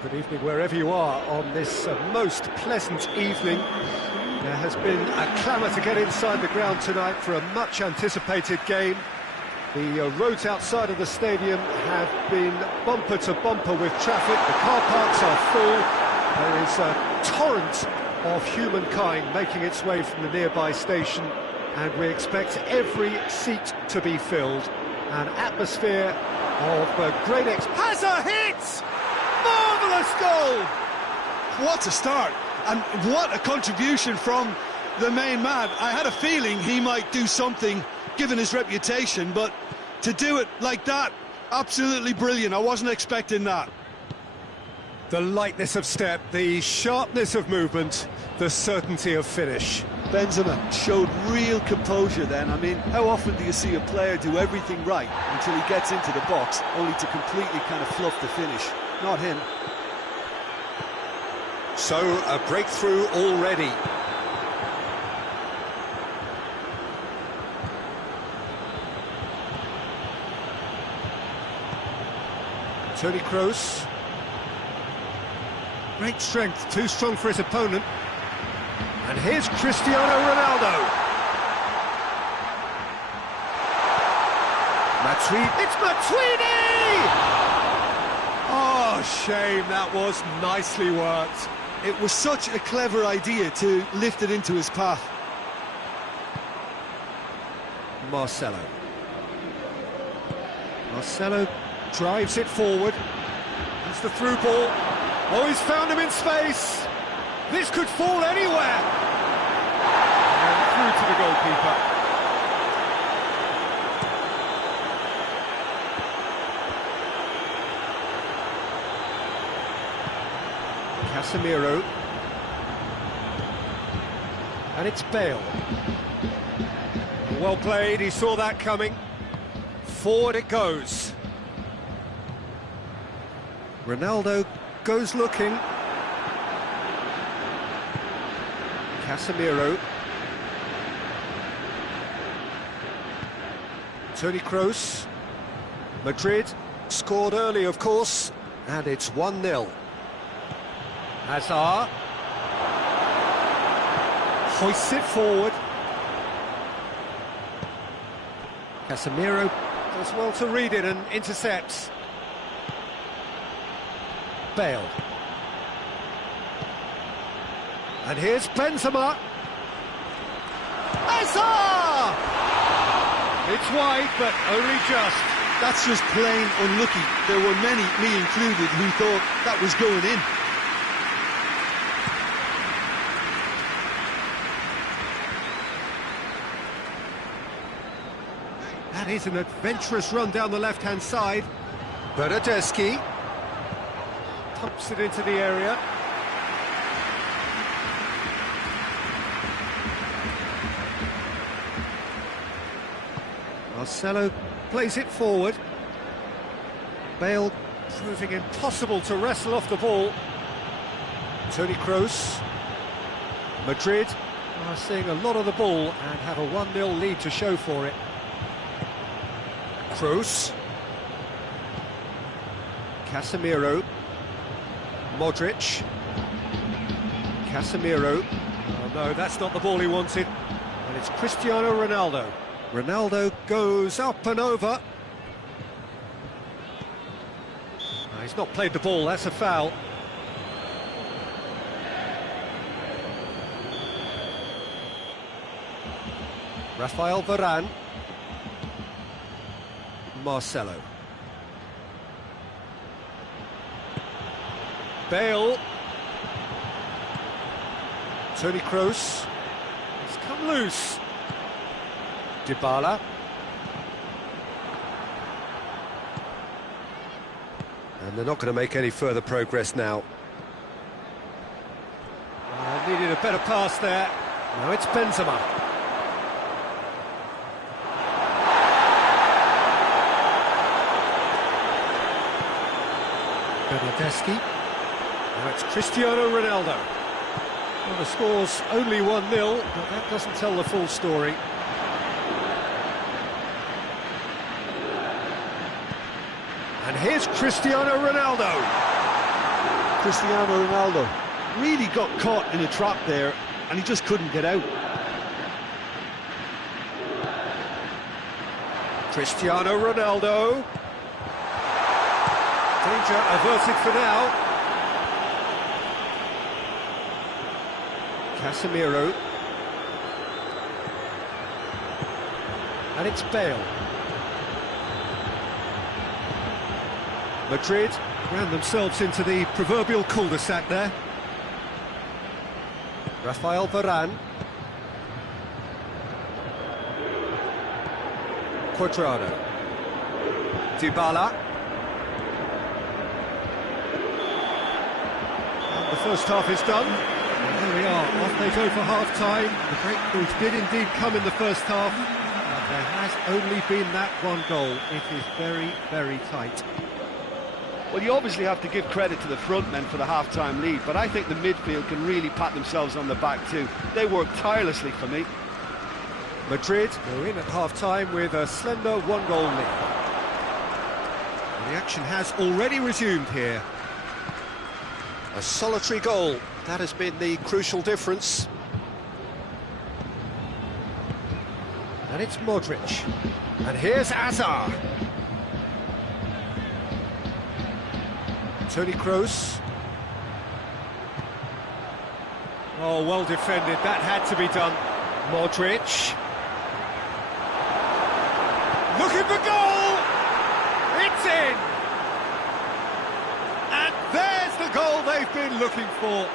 Good evening wherever you are on this most pleasant evening. There has been a clamour to get inside the ground tonight for a much anticipated game. The roads outside of the stadium have been bumper to bumper with traffic. The car parks are full. There is a torrent of humankind making its way from the nearby station, and we expect every seat to be filled. An atmosphere of great has a hit! Marvellous goal! What a start, and what a contribution from the main man. I had a feeling he might do something, given his reputation, but to do it like that, absolutely brilliant. I wasn't expecting that. The lightness of step, the sharpness of movement, the certainty of finish. Benzema showed real composure then. I mean, how often do you see a player do everything right until he gets into the box, only to completely kind of fluff the finish? Not him. So, a breakthrough already. Toni Kroos. Great strength, too strong for his opponent. And here's Cristiano Ronaldo. It's Matuidi! Oh, shame, that was nicely worked. It was such a clever idea to lift it into his path. Marcelo drives it forward. It's the through ball. Oh, he's found him in space. This could fall anywhere. And through to the goalkeeper. Casemiro. And it's Bale. Well played, he saw that coming. Forward it goes. Ronaldo goes looking. Casemiro. Toni Kroos. Madrid scored early, of course, and it's 1-0. Hazard hoists it forward. Casemiro does well to read it and intercepts. Bale. And here's Benzema. Hazard! It's wide, but only just. That's just plain unlucky. There were many, me included, who thought that was going in. That is an adventurous run down the left-hand side. Bernardeschi pumps it into the area. Marcelo plays it forward. Bale proving impossible to wrestle off the ball. Toni Kroos. Madrid are seeing a lot of the ball and have a 1-0 lead to show for it. Kroos. Casemiro. Modric. Casemiro. Oh no, that's not the ball he wanted. And it's Cristiano Ronaldo. Ronaldo goes up and over. No, he's not played the ball, that's a foul. Rafael Varane. Marcelo. Bale. Toni Kroos. He's come loose. Dybala. And they're not going to make any further progress now. Needed a better pass there. Now it's Benzema. Bernardeschi. Now it's Cristiano Ronaldo. Well, the score's only 1-0, but that doesn't tell the full story. And here's Cristiano Ronaldo. Cristiano Ronaldo really got caught in a trap there, and he just couldn't get out. Cristiano Ronaldo. Danger averted for now. Casemiro. And it's Bale. Madrid ran themselves into the proverbial cul-de-sac there. Rafael Varane. Cuadrado. Dybala. And the first half is done. And there we are, off they go for half-time. The breakthroughs did indeed come in the first half. But there has only been that one goal. It is very, very tight. Well, you obviously have to give credit to the front men for the half-time lead, but I think the midfield can really pat themselves on the back too. They worked tirelessly for me. Madrid go in at half-time with a slender one-goal lead. And the action has already resumed here. A solitary goal, that has been the crucial difference. And it's Modric. And here's Hazard. Toni Kroos. Oh, well defended, that had to be done. Modric. Looking for goal! It's in! And there's the goal they've been looking for.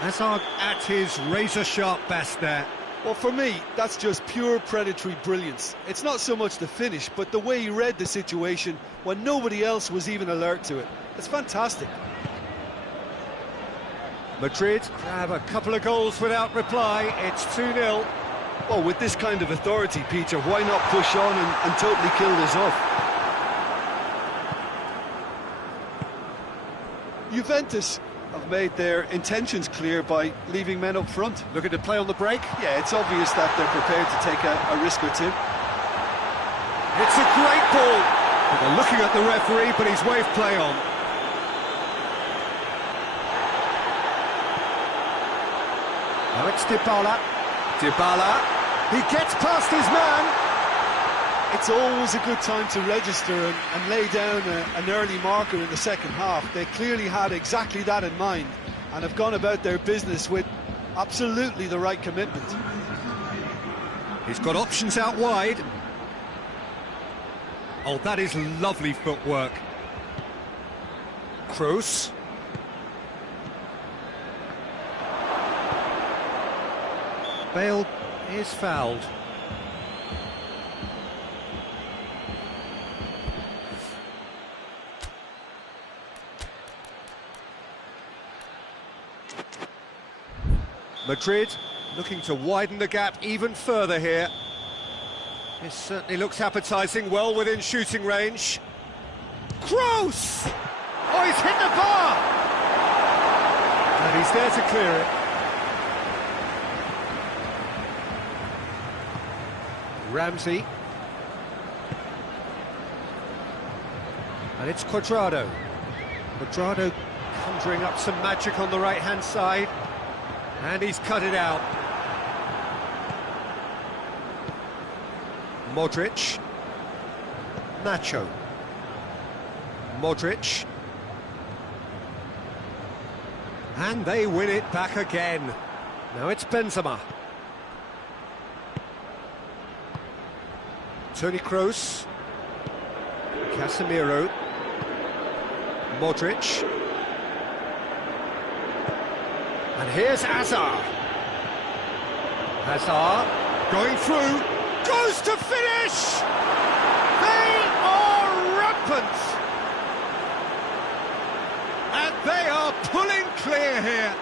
Hazard at his razor-sharp best there. Well, for me, that's just pure predatory brilliance. It's not so much the finish, but the way he read the situation when nobody else was even alert to it. It's fantastic. Madrid grab a couple of goals without reply. It's 2-0. Well, with this kind of authority, Peter, why not push on and totally kill this off? Juventus have made their intentions clear by leaving men up front. Looking to play on the break. Yeah, it's obvious that they're prepared to take a risk or two. It's a great ball. But they're looking at the referee, but he's waved play on. Now it's Dybala. Dybala. He gets past his man. It's always a good time to register and lay down an early marker in the second half. They clearly had exactly that in mind and have gone about their business with absolutely the right commitment. He's got options out wide. Oh, that is lovely footwork. Kroos. Bale is fouled. Madrid looking to widen the gap even further here. This certainly looks appetising, well within shooting range. Kroos! Oh, he's hit the bar! And he's there to clear it. Ramsey. And it's Cuadrado. Cuadrado conjuring up some magic on the right-hand side. And he's cut it out. Modric. Nacho. Modric. And they win it back again. Now it's Benzema. Toni Kroos. Casemiro. Modric. And here's Hazard. Hazard going through, goes to finish! They are rampant! And they are pulling clear here.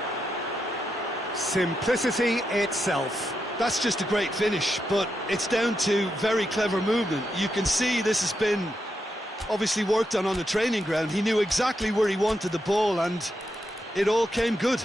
Simplicity itself. That's just a great finish, but it's down to very clever movement. You can see this has been obviously worked on the training ground. He knew exactly where he wanted the ball and it all came good.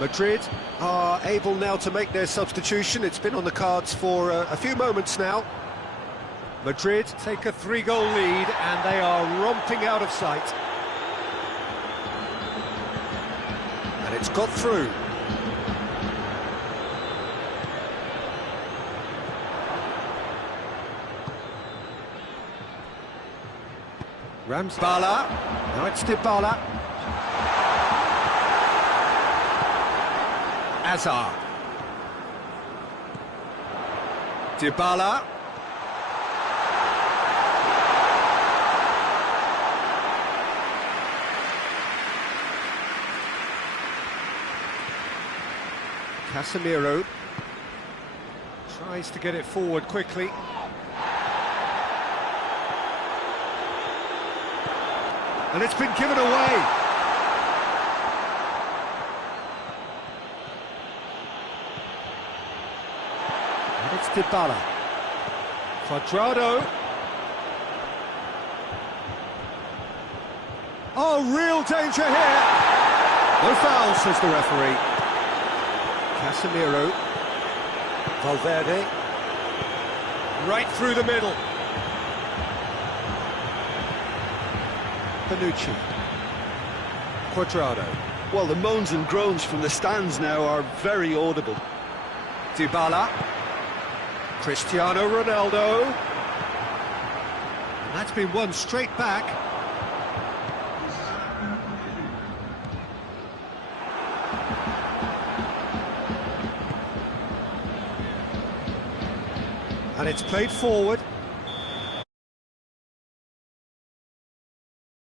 Madrid are able now to make their substitution. It's been on the cards for a few moments now. Madrid take a 3-goal lead and they are romping out of sight. And it's got through. Bala. Now it's Dybala. Azar. Dybala. Casemiro tries to get it forward quickly. And it's been given away. And it's Dybala. Cuadrado. Oh, real danger here. No foul, says the referee. Casemiro. Valverde. Right through the middle. Bonucci. Cuadrado. Well, the moans and groans from the stands now are very audible. Dybala. Cristiano Ronaldo. And that's been won straight back. And it's played forward.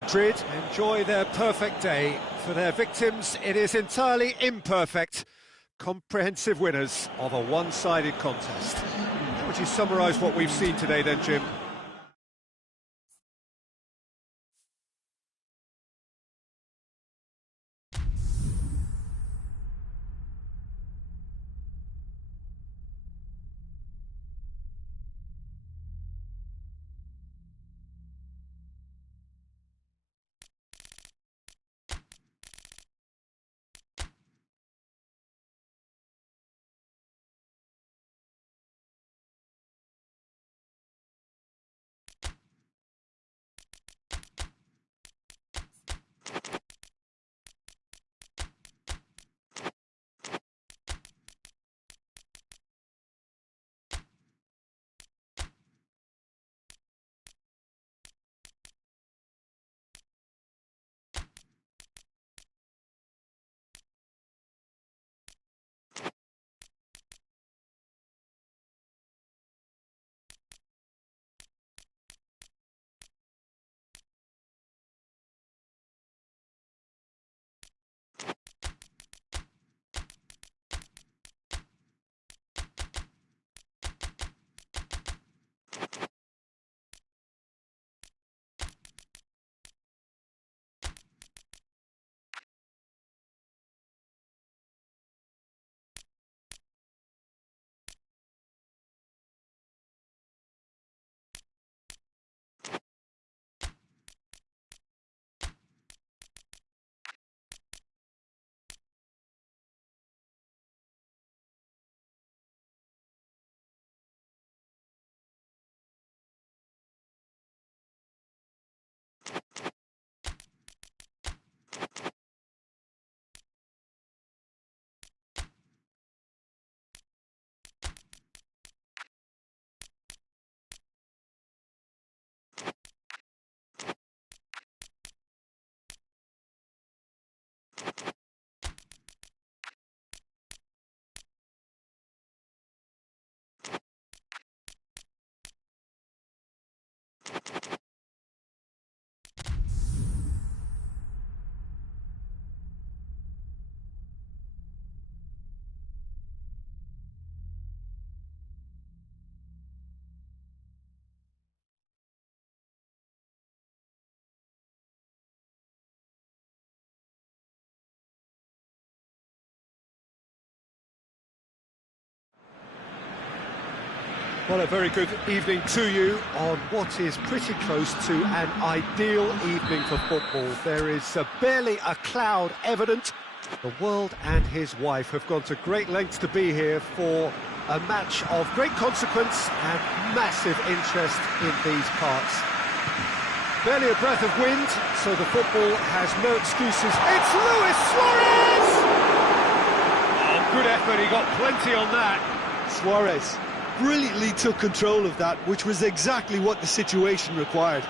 Madrid enjoy their perfect day. For their victims, it is entirely imperfect. Comprehensive winners of a one-sided contest. How would you summarise what we've seen today then, Jim? Well, a very good evening to you on what is pretty close to an ideal evening for football. There is barely a cloud evident The world and his wife have gone to great lengths to be here for a match of great consequence and massive interest in these parts. Barely a breath of wind, so the football has no excuses. It's Luis Suarez! Oh, good effort, he got plenty on that. Suarez brilliantly took control of that, which was exactly what the situation required.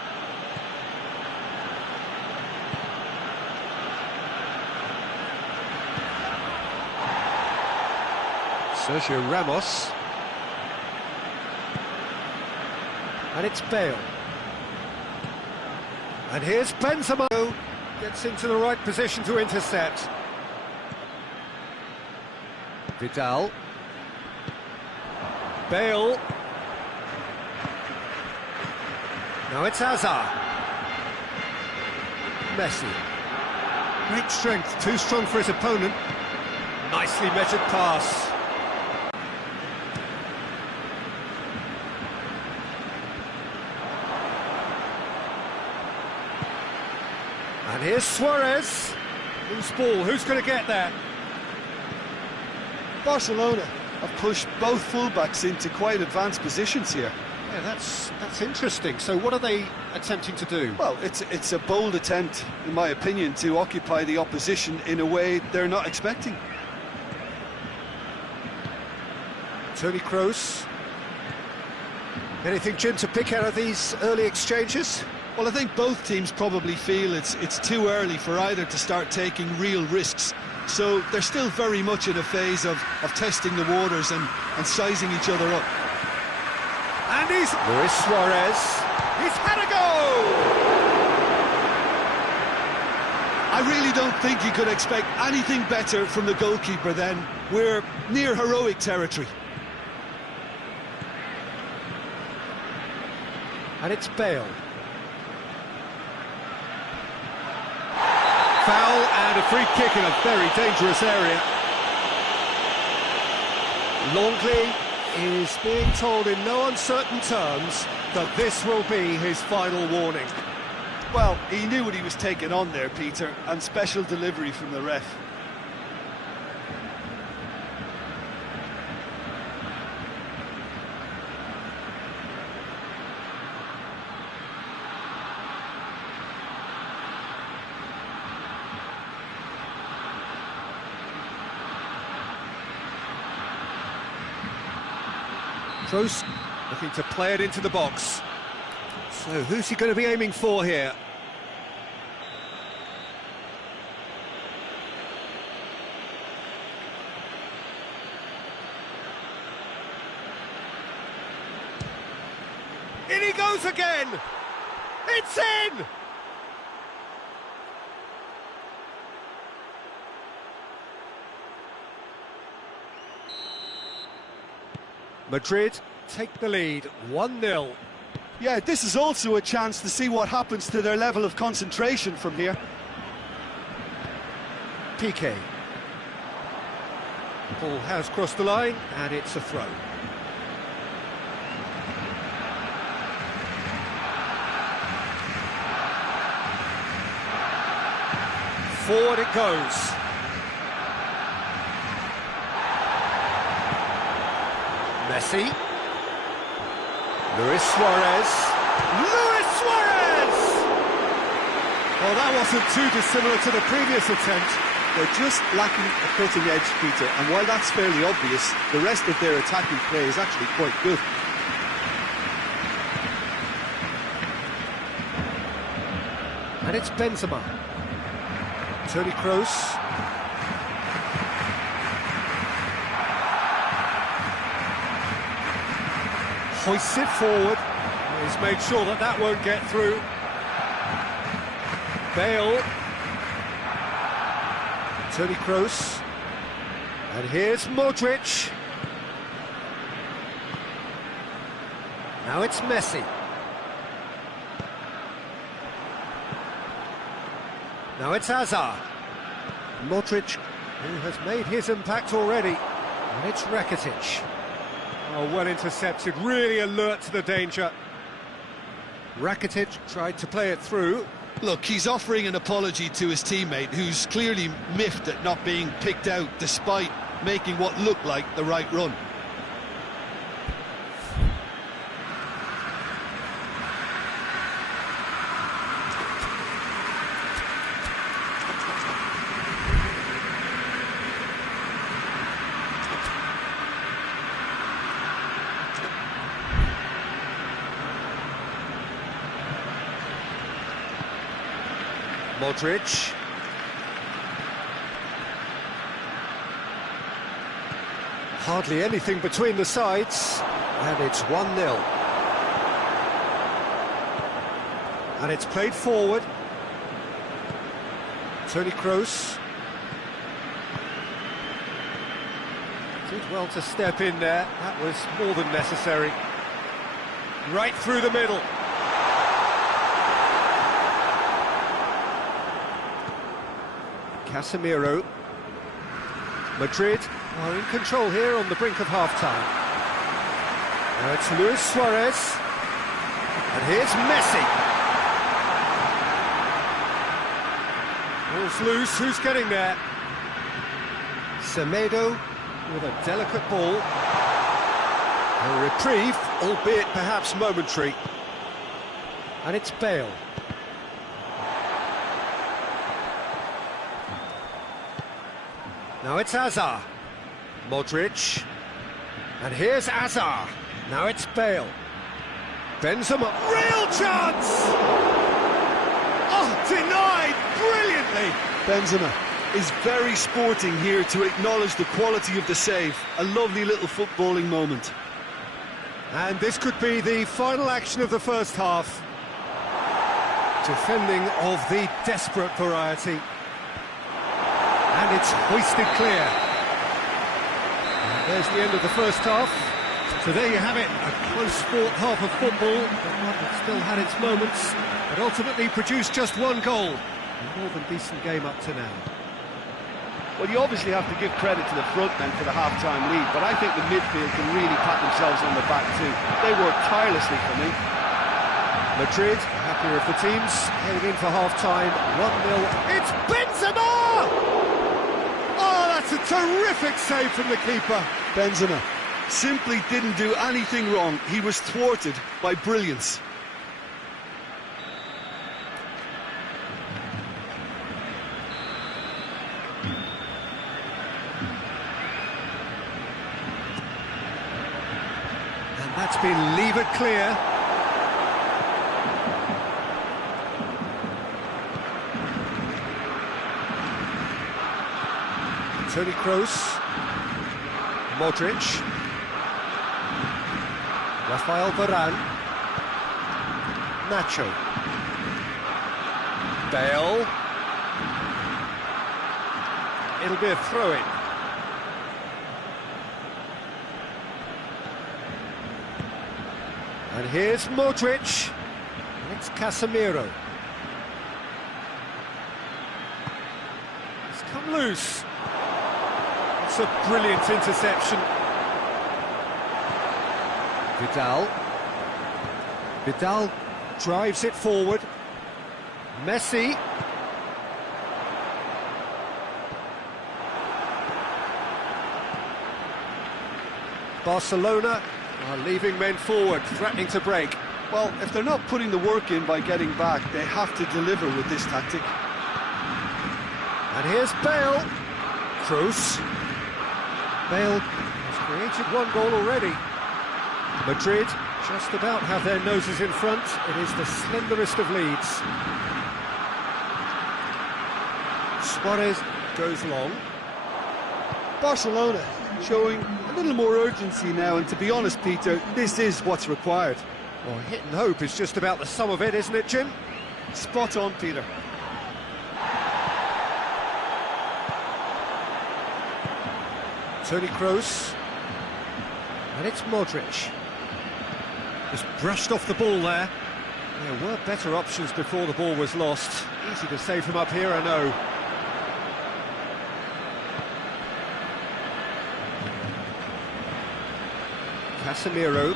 Sergio Ramos. And it's Bale. And here's Benzema. Gets into the right position to intercept. Vidal. Bale. Now it's Hazard. Messi. Great strength, too strong for his opponent. Nicely measured pass. And here's Suarez. Loose ball, who's going to get that? Barcelona have pushed both fullbacks into quite advanced positions here. Yeah, that's interesting. So what are they attempting to do? Well, it's a bold attempt, in my opinion, to occupy the opposition in a way they're not expecting. Toni Kroos. Anything, Jim, to pick out of these early exchanges? Well, I think both teams probably feel it's too early for either to start taking real risks. So they're still very much in a phase of testing the waters and sizing each other up. And he's... Luis Suarez. He's had a go! I really don't think you could expect anything better from the goalkeeper then. We're near heroic territory. And it's Bale. Foul and a free kick in a very dangerous area. Longley is being told in no uncertain terms that this will be his final warning. Well, he knew what he was taking on there, Peter, and special delivery from the ref. Kroos looking to play it into the box. So who's he going to be aiming for here? In he goes again! It's in! Madrid take the lead, 1-0. Yeah, this is also a chance to see what happens to their level of concentration from here. Piqué. Ball has crossed the line, and it's a throw. Forward it goes. Messi. Luis Suarez. Luis Suarez! Well, that wasn't too dissimilar to the previous attempt. They're just lacking a cutting edge, Peter, and while that's fairly obvious, the rest of their attacking play is actually quite good. And it's Benzema. Toni Kroos. Hoists it forward. He's made sure that that won't get through. Bale. Toni Kroos. And here's Modric. Now it's Messi. Now it's Hazard. Modric, who has made his impact already. And it's Rakitic. Oh, well intercepted, really alert to the danger. Rakitic tried to play it through. Look, he's offering an apology to his teammate, who's clearly miffed at not being picked out despite making what looked like the right run. Modric. Hardly anything between the sides, and it's 1-0. And it's played forward. Toni Kroos. Did well to step in there, that was more than necessary. Right through the middle. Casemiro. Madrid are in control here on the brink of half-time. Now it's Luis Suarez. And here's Messi. Ball's loose, who's getting there? Semedo with a delicate ball. A reprieve, albeit perhaps momentary. And it's Bale. Now it's Hazard. Modric. And here's Hazard. Now it's Bale. Benzema. Real chance! Oh, denied brilliantly! Benzema is very sporting here to acknowledge the quality of the save. A lovely little footballing moment. And this could be the final action of the first half. Defending of the desperate variety. And it's hoisted clear. And there's the end of the first half. So there you have it, a close-fought half of football, but one that still had its moments, but ultimately produced just one goal. A more than decent game up to now. Well, you obviously have to give credit to the front men for the half-time lead, but I think the midfield can really pat themselves on the back too. They worked tirelessly for me. Madrid, happier of the teams, heading in for half-time, 1-0. It's Benzema! Oh, that's a terrific save from the keeper. Benzema simply didn't do anything wrong. He was thwarted by brilliance. And that's been levered clear. Toni Kroos. Modric. Rafael Varane. Nacho. Bale. It'll be a throw-in. And here's Modric. It's Casemiro. It's come loose. It's a brilliant interception. Vidal drives it forward. Messi. Barcelona are leaving men forward, threatening to break. Well, if they're not putting the work in by getting back, they have to deliver with this tactic. And here's Bale. Kroos. Bale has created one goal already. Madrid just about have their noses in front. It is the slenderest of leads. Suarez goes long. Barcelona showing a little more urgency now, and to be honest, Peter, this is what's required. Well, hit and hope is just about the sum of it, isn't it, Jim? Spot on, Peter. Toni Kroos. And it's Modric. Just brushed off the ball there. There were better options before the ball was lost. Easy to save from up here, I know. Casemiro.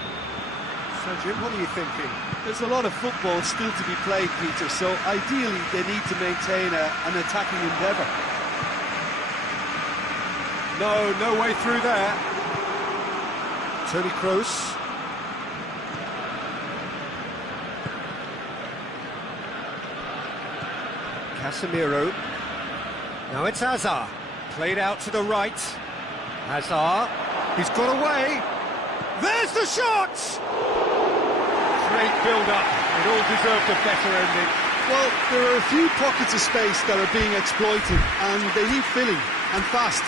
So, Jim, what are you thinking? There's a lot of football still to be played, Peter, so ideally they need to maintain an attacking endeavour. No way through there. Toni Kroos. Casemiro. Now it's Hazard. Played out to the right. Hazard. He's got away. There's the shot! Great build-up. It all deserved a better ending. Well, there are a few pockets of space that are being exploited, and they need filling, and fast.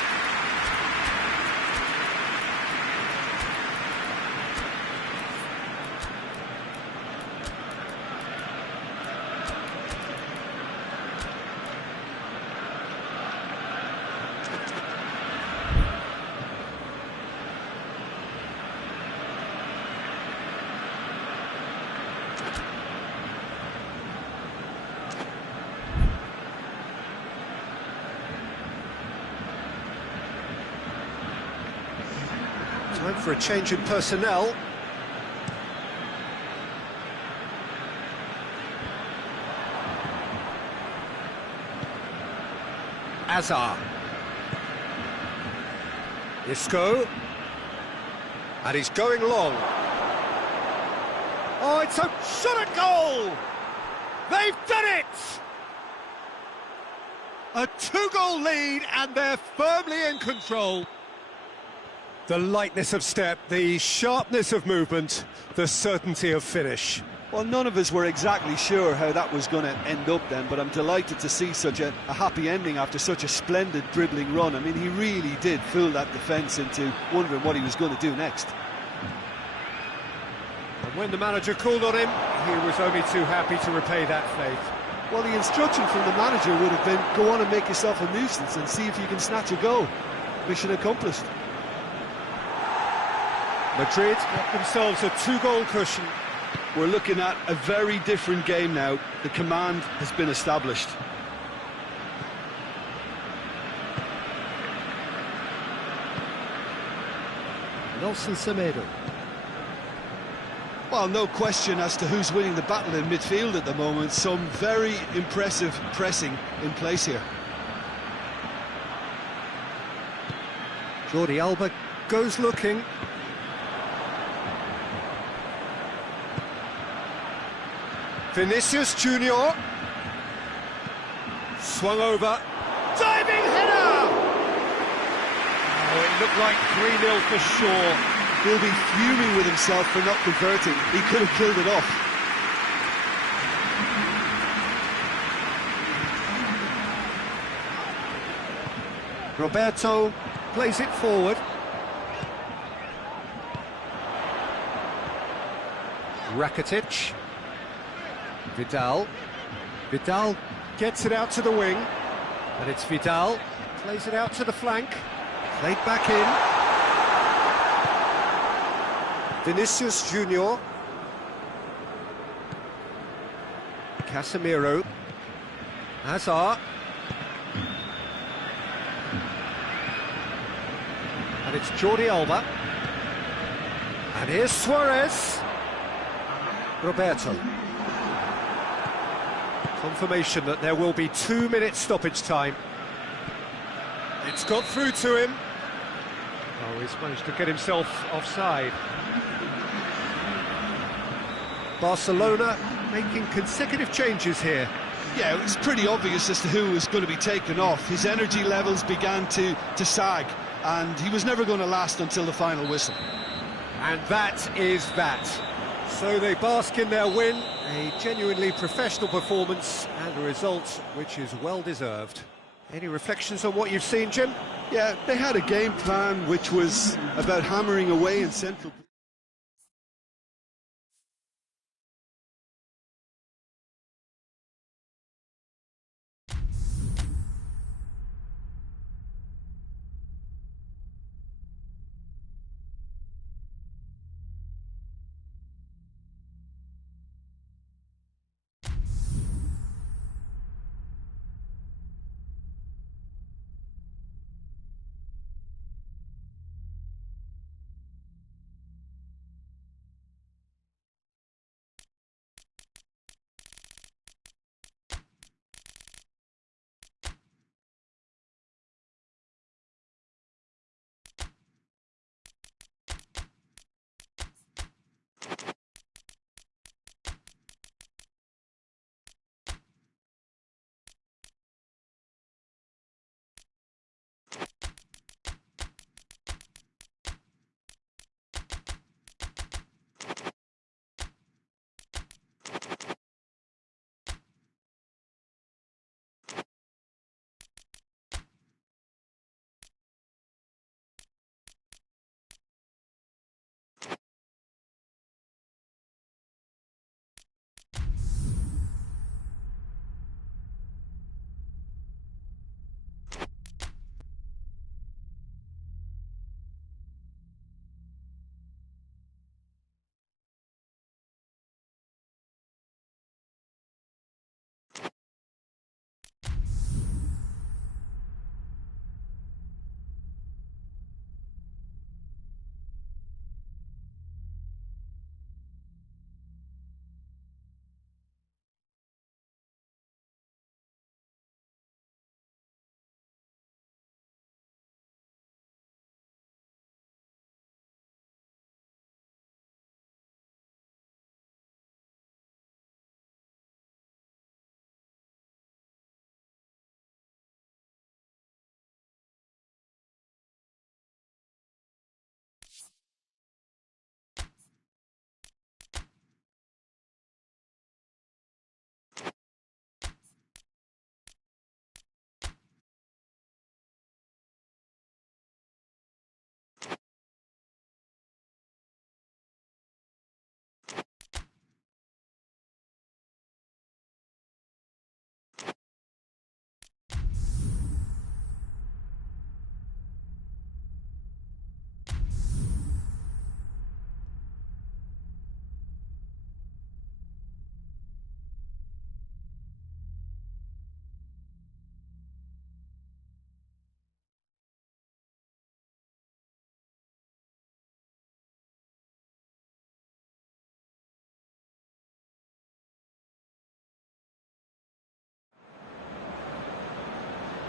Time for a change in personnel. Hazard. Isco. And he's going long. Oh, it's a shot at goal! They've done it! A 2-goal lead, and they're firmly in control. The lightness of step, the sharpness of movement, the certainty of finish. Well, none of us were exactly sure how that was going to end up then, but I'm delighted to see such a happy ending after such a splendid dribbling run. I mean, he really did fool that defence into wondering what he was going to do next. And when the manager called on him, he was only too happy to repay that faith. Well, the instruction from the manager would have been, go on and make yourself a nuisance and see if you can snatch a goal. Mission accomplished. Madrid got themselves a 2-goal cushion. We're looking at a very different game now. The command has been established. Nelson Semedo. Well, no question as to who's winning the battle in midfield at the moment. Some very impressive pressing in place here. Jordi Alba goes looking. Vinicius Junior. Swung over. Diving header! Oh, it looked like 3-0 for sure. He'll be fuming with himself for not converting. He could have killed it off. Roberto plays it forward. Rakitic. Vidal. Vidal gets it out to the wing. And it's Vidal. Plays it out to the flank. Played back in. Vinicius Junior. Casemiro. Hazard. And it's Jordi Alba. And here's Suarez. Roberto. Confirmation that there will be 2 minutes stoppage time. It's got through to him. Oh, he's managed to get himself offside. Barcelona making consecutive changes here. Yeah, it was pretty obvious as to who was going to be taken off. His energy levels began to sag, and he was never going to last until the final whistle. And that is that. So they bask in their win, a genuinely professional performance and a result which is well deserved. Any reflections on what you've seen, Jim? Yeah, they had a game plan which was about hammering away in central...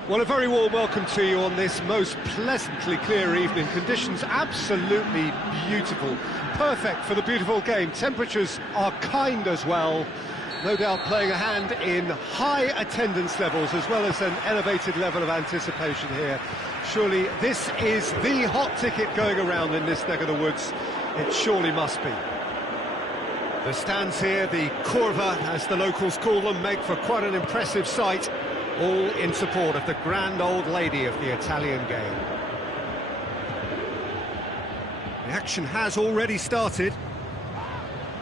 Well, a very warm welcome to you on this most pleasantly clear evening. Conditions absolutely beautiful, perfect for the beautiful game. Temperatures are kind as well, no doubt playing a hand in high attendance levels as well as an elevated level of anticipation here. Surely this is the hot ticket going around in this neck of the woods. It surely must be. The stands here, the curva as the locals call them, make for quite an impressive sight, all in support of the grand old lady of the Italian game. The action has already started.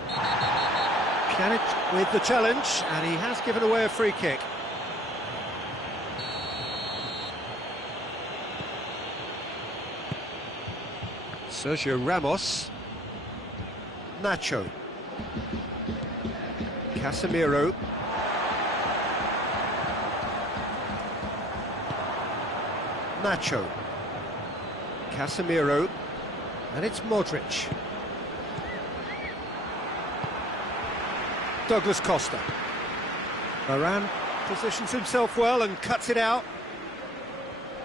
Pjanic with the challenge, and he has given away a free kick. Sergio Ramos. Nacho. Casemiro. Nacho. Casemiro. And it's Modric. Douglas Costa. Varane positions himself well and cuts it out.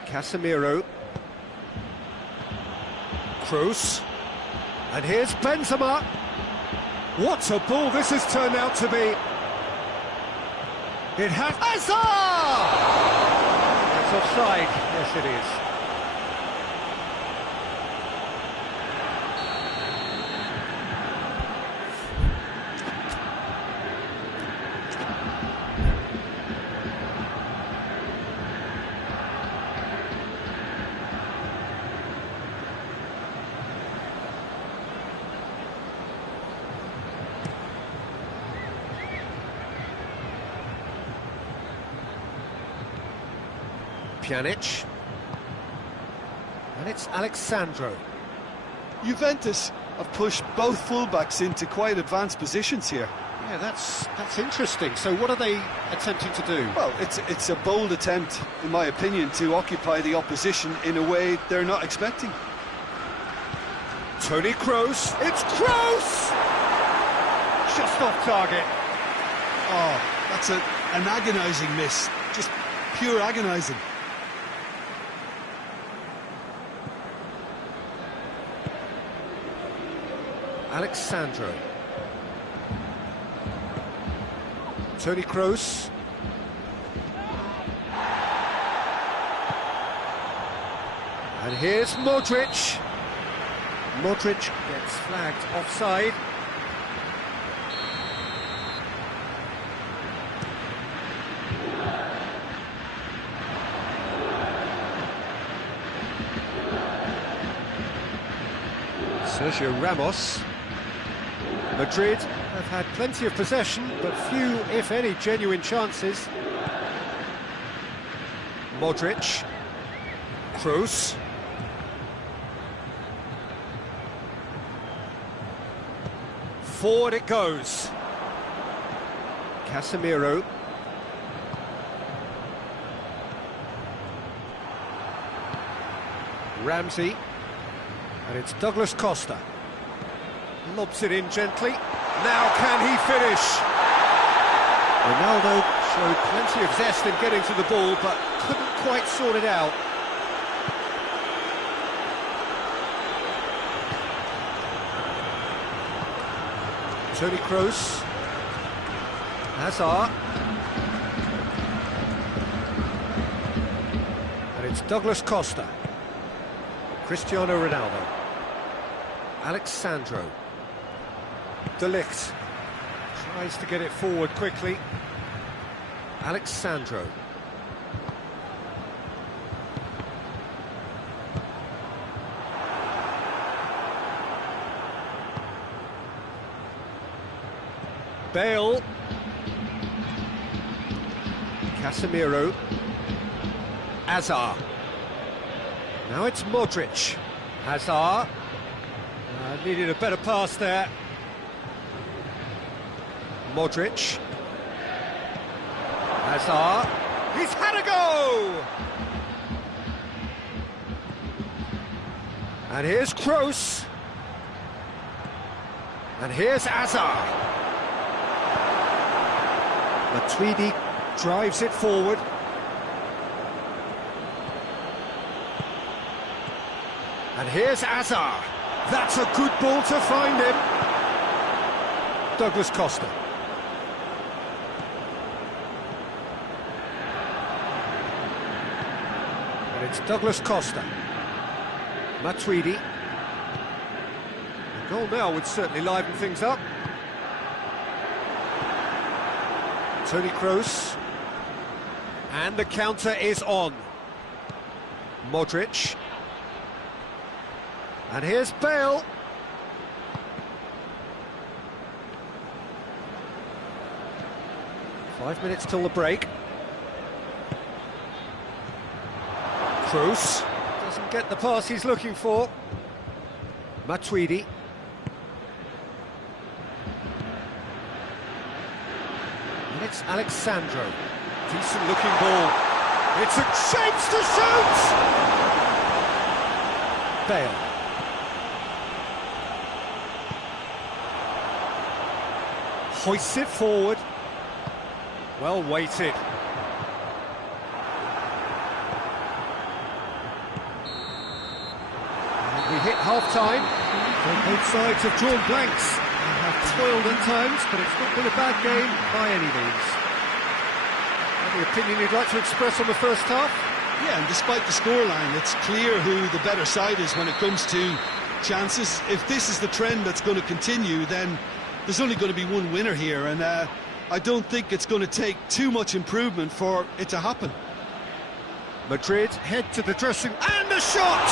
Casemiro. Kroos. And here's Benzema. What a ball this has turned out to be. It has... Hazard! That's offside. Yes, it is. Pjanic. And it's Alexandro. Juventus have pushed both fullbacks into quite advanced positions here. Yeah, that's interesting. So what are they attempting to do? Well, it's a bold attempt, in my opinion, to occupy the opposition in a way they're not expecting. Toni Kroos. It's Kroos! Just off target. Oh, that's an agonising miss. Just pure agonising. Alexandro. Toni Kroos. And here's Modric. Modric gets flagged offside. Sergio Ramos. Madrid have had plenty of possession, but few, if any, genuine chances. Modric. Kroos. Forward it goes. Casemiro. Ramsey. And it's Douglas Costa. Lobs it in gently. Now can he finish? Ronaldo showed plenty of zest in getting to the ball, but couldn't quite sort it out. Toni Kroos. Hazard. And it's Douglas Costa. Cristiano Ronaldo. Alexandro. De Ligt tries to get it forward quickly. Alexandro. Bale. Casemiro. Hazard. Now it's Modric. Hazard. Needed a better pass there. Modric. Hazard. He's had a go! And here's Kroos. And here's Hazard. Matuidi drives it forward. And here's Azar. That's a good ball to find him. Douglas Costa. And it's Douglas Costa. Matuidi. A goal now would certainly liven things up. Toni Kroos. And the counter is on. Modric. And here's Bale. Five minutes till the break. Kroos doesn't get the pass he's looking for. Matuidi. And it's Alexandro. Decent looking ball. It's a chance to shoot! Bale. Hoists it forward. Well weighted. And we hit half-time. Both sides have drawn blanks and have toiled at times, but it's not been a bad game by any means. Any opinion you'd like to express on the first half? Yeah, and despite the scoreline, it's clear who the better side is when it comes to chances. If this is the trend that's going to continue, then there's only going to be one winner here, and I don't think it's going to take too much improvement for it to happen. Madrid head to the dressing, and the shot!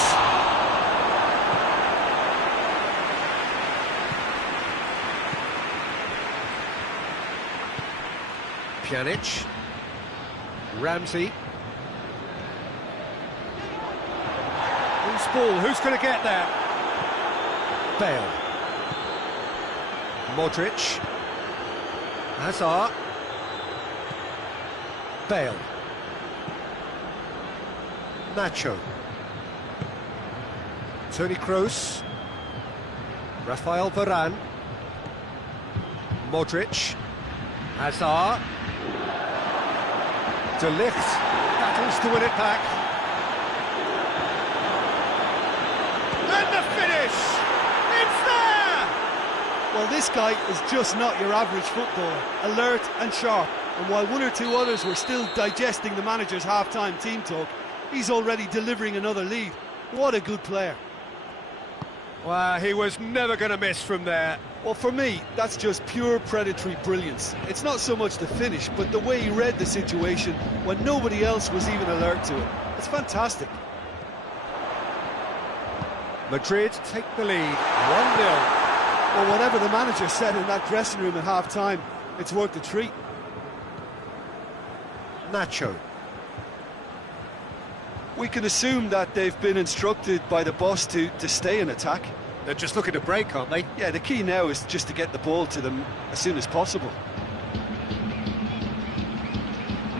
Pjanic. Ramsey. Who's ball? Who's going to get there? Bale. Modric. Hazard. Bale. Nacho. Toni Kroos. Rafael Varane. Modric. Hazard. De Ligt battles to win it back. And the finish! It's there! Well, this guy is just not your average footballer. Alert and sharp. And while one or two others were still digesting the manager's half-time team talk, he's already delivering another lead. What a good player. Well, he was never going to miss from there. Well, for me, that's just pure predatory brilliance. It's not so much the finish, but the way he read the situation when nobody else was even alert to it. It's fantastic. Madrid take the lead, 1-0. Well, whatever the manager said in that dressing room at half-time, it's worth the treat. Nacho. We can assume that they've been instructed by the boss to stay in attack. They're just looking to break, aren't they? Yeah, the key now is just to get the ball to them as soon as possible.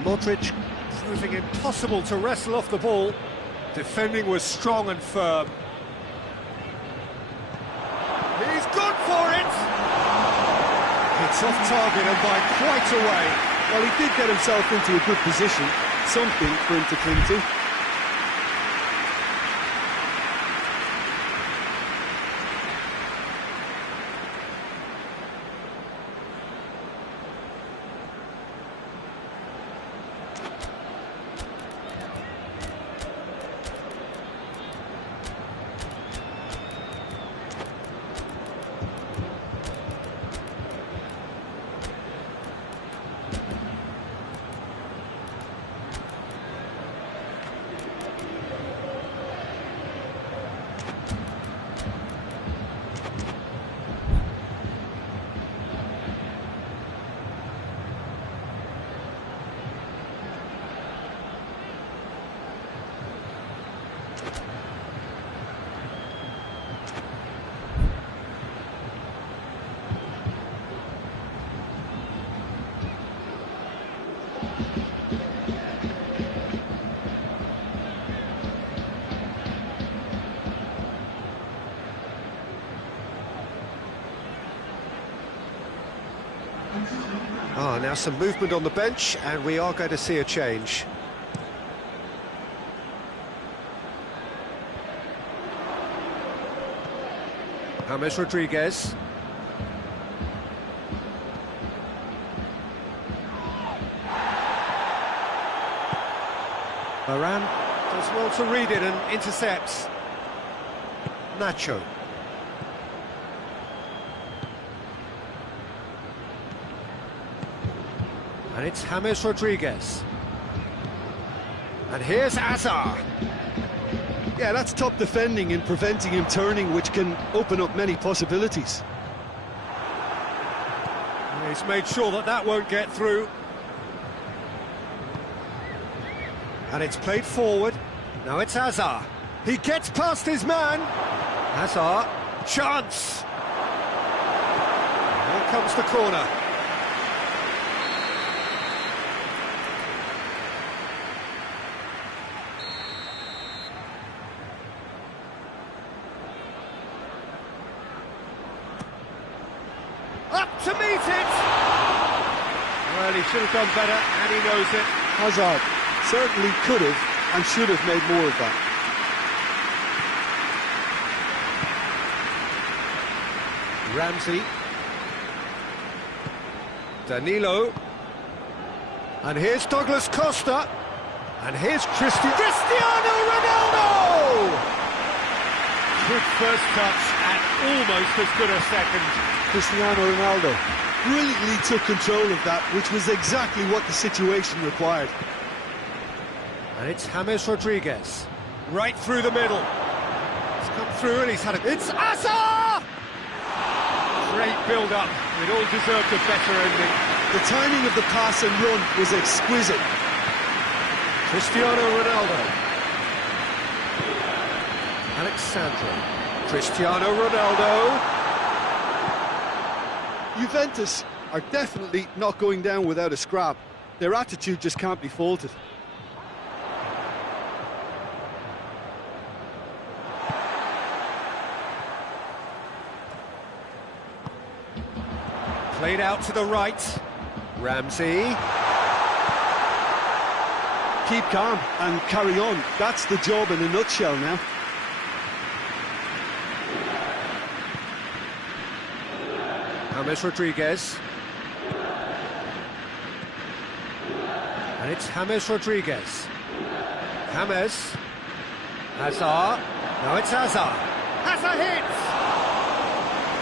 Modric proving impossible to wrestle off the ball. Defending was strong and firm. He's gone for it! It's off target and by quite a way. Well, he did get himself into a good position, something for him to cling to. Now some movement on the bench, and we are going to see a change. James Rodriguez. Varane does well to read it and intercepts. Nacho. And it's James Rodriguez. And here's Azar. Yeah, that's top defending and preventing him turning, which can open up many possibilities. He's made sure that that won't get through. And it's played forward. Now it's Azar. He gets past his man. Azar, chance. Here comes the corner. Up to meet it! Well, he should have done better, and he knows it. Hazard certainly could have and should have made more of that. Ramsey. Danilo. And here's Douglas Costa. And here's Cristiano Ronaldo! Good first touch and almost as good a second. Cristiano Ronaldo brilliantly took control of that, which was exactly what the situation required. And it's James Rodriguez, right through the middle. He's come through and he's had a... It's Azar! Great build-up. It all deserved a better ending. The timing of the pass and run was exquisite. Cristiano Ronaldo. Alexandro. Cristiano Ronaldo. Juventus are definitely not going down without a scrap. Their attitude just can't be faulted. Played out to the right. Ramsey. Keep calm and carry on. That's the job in a nutshell now. James Rodriguez. And it's James Rodriguez. James. Hazard. Now it's Hazard. Hazard hits!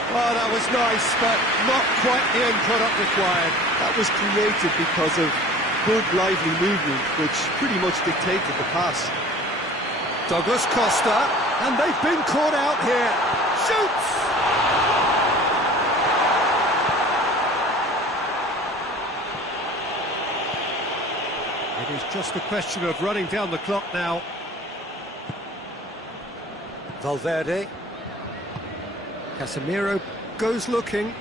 Oh, that was nice, but not quite the end product required. That was created because of good, lively movement, which pretty much dictated the pass. Douglas Costa, and they've been caught out here. Shoots! It is just a question of running down the clock now. Valverde. Casemiro goes looking.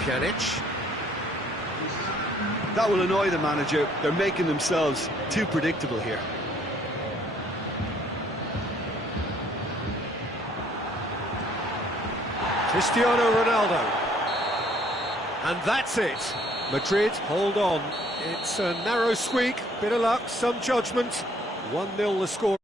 Pjanic. That will annoy the manager. They're making themselves too predictable here. Cristiano Ronaldo. And that's it. Madrid hold on. It's a narrow squeak, bit of luck, some judgment. 1-0 the score.